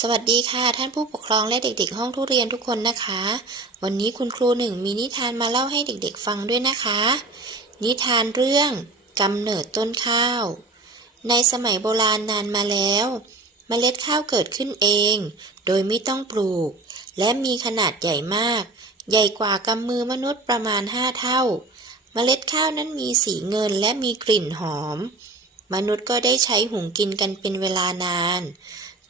สวัสดีค่ะท่านผู้ปกครองและเด็กๆ ห้องทุเรียนทุกคนนะคะ วันนี้คุณครูหนึ่งมีนิทานมาเล่าให้เด็กๆฟังด้วยนะคะ นิทานเรื่องกำเนิดต้นข้าว ในสมัยโบราณนานมาแล้วเมล็ดข้าวเกิดขึ้นเอง โดยไม่ต้องปลูก และมีขนาดใหญ่มาก ใหญ่กว่ากำมือมนุษย์ประมาณห้าเท่า เมล็ดข้าวนั้นมีสีเงินและมีกลิ่นหอม มนุษย์ก็ได้ใช้หุงกินกันเป็นเวลานาน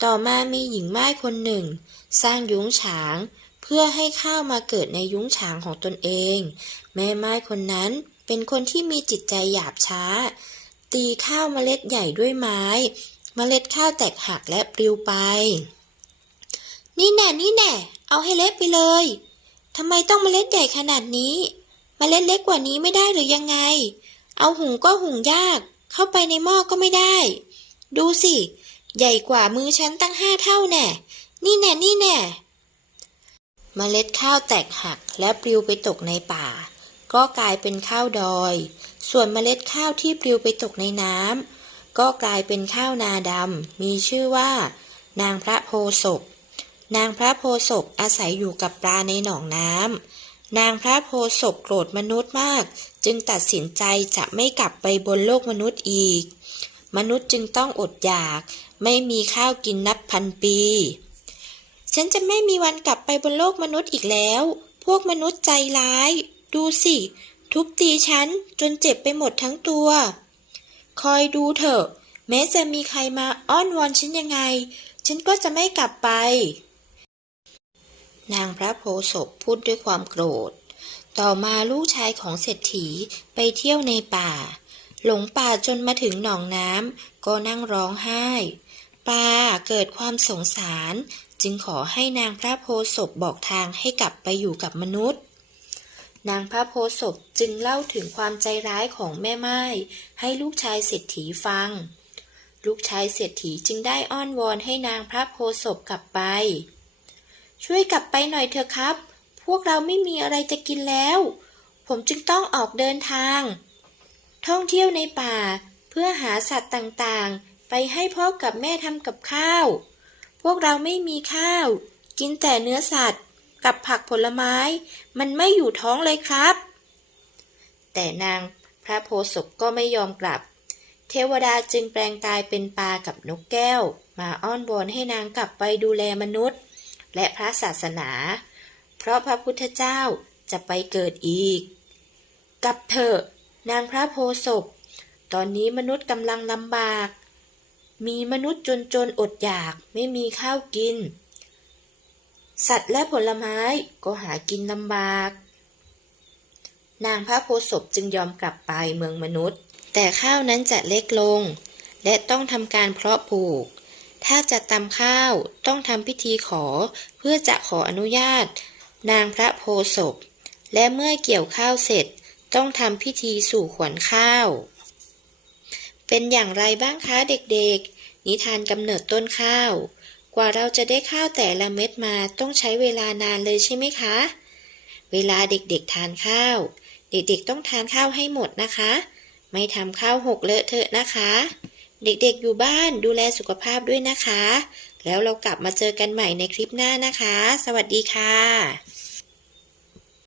ต่อมามีหญิงไม่ายคนหนึ่ง สร้างยุ้งฉาง เพื่อให้ข้าวมาเกิดในยุ้งฉางของตนเอง แม่ไม้คนนั้นเป็นคนที่มีจิตใจหยาบช้า ตีข้าวเมล็ดใหญ่ด้วยไม้ เมล็ดข้าวแตกหักและปลิวไป นี่แน่นี่แน่เอาให้เล็กไปเลยทำไมต้องเมล็ดใหญ่ขนาดนี้ เมล็ดเล็กกว่านี้ไม่ได้หรือยังไง เอาหุงก็หุงยาก เข้าไปในหม้อก็ไม่ได้ ดูสิ ใหญ่กว่ามือฉันตั้งห้าเท่าแน่ นี่แน่ นี่แน่เมล็ดข้าวแตกหักและปลิวไปตกในป่า ก็กลายเป็นข้าวดอย ส่วนเมล็ดข้าวที่ปลิวไปตกในน้ำก็กลายเป็นข้าวนาดำมีชื่อว่า นางพระโพศพ นางพระโพศพอาศัยอยู่กับปลาในหนองน้ำนางพระโพศพโกรธมนุษย์มาก จึงตัดสินใจจะไม่กลับไปบนโลกมนุษย์อีก มนุษย์จึงต้องอดอยาก ไม่มีข้าวกินนับพันปี ฉันจะไม่มีวันกลับไปบนโลกมนุษย์อีกแล้ว พวกมนุษย์ใจร้าย ดูสิ ทุบตีฉันจนเจ็บไปหมดทั้งตัว คอยดูเถอะ แม้จะมีใครมาอ้อนวอนฉันยังไง ฉันก็จะไม่กลับไป นางพระโพศพพูดด้วยความโกรธ ต่อมาลูกชายของเศรษฐีไปเที่ยวในป่า หลงป่าจนมาถึงหนองน้ำก็นั่งร้องไห้ ปลาเกิดความสงสาร จึงขอให้นางพระโพศพบอกทางให้กลับไปอยู่กับมนุษย์ นางพระโพศพจึงเล่าถึงความใจร้ายของแม่ไม้ให้ลูกชายเศรษฐีฟัง ลูกชายเศรษฐีจึงได้อ้อนวอนให้นางพระโพศพกลับไป ช่วยกลับไปหน่อยเถอะครับ พวกเราไม่มีอะไรจะกินแล้ว ผมจึงต้องออกเดินทาง ท่องเที่ยวในป่า เพื่อหาสัตว์ต่างๆ ไปให้พ่อกับแม่ทำกับข้าว พวกเราไม่มีข้าว กินแต่เนื้อสัตว์ กับผักผลไม้ มันไม่อยู่ท้องเลยครับ แต่นางพระโพศพก็ไม่ยอมกลับ เทวดาจึงแปลงกายเป็นปลากับนกแก้ว มาอ้อนวอนให้นางกลับไปดูแลมนุษย์ และพระศาสนา เพราะพระพุทธเจ้าจะไปเกิดอีก กลับเถอะ นางพระโพศพ ตอนนี้มนุษย์กำลังลำบาก มีมนุษย์จนจนๆอดอยากไม่มีข้าวกิน สัตว์และผลไม้ก็หากินลำบาก นางพระโพศพจึงยอมกลับไปเมืองมนุษย์ แต่ข้าวนั้นจะเล็กลง และต้องทำการเพาะปลูก ถ้าจะตำข้าวต้องทำพิธีขอเพื่อจะขออนุญาต นางพระโพศพและเมื่อเกี่ยวข้าวเสร็จ ต้องทำพิธีสู่ขวัญข้าว เป็นอย่างไรบ้างคะเด็กๆ นิทานกำเนิดต้นข้าว กว่าเราจะได้ข้าวแต่ละเม็ดมาต้องใช้เวลานานเลยใช่ไหมคะ เวลาเด็กๆทานข้าว เด็กๆต้องทานข้าวให้หมดนะคะ ไม่ทำข้าวหกเลอะเทอะนะคะ เด็กๆอยู่บ้านดูแลสุขภาพด้วยนะคะ แล้วเรากลับมาเจอกันใหม่ในคลิปหน้านะคะ สวัสดีค่ะ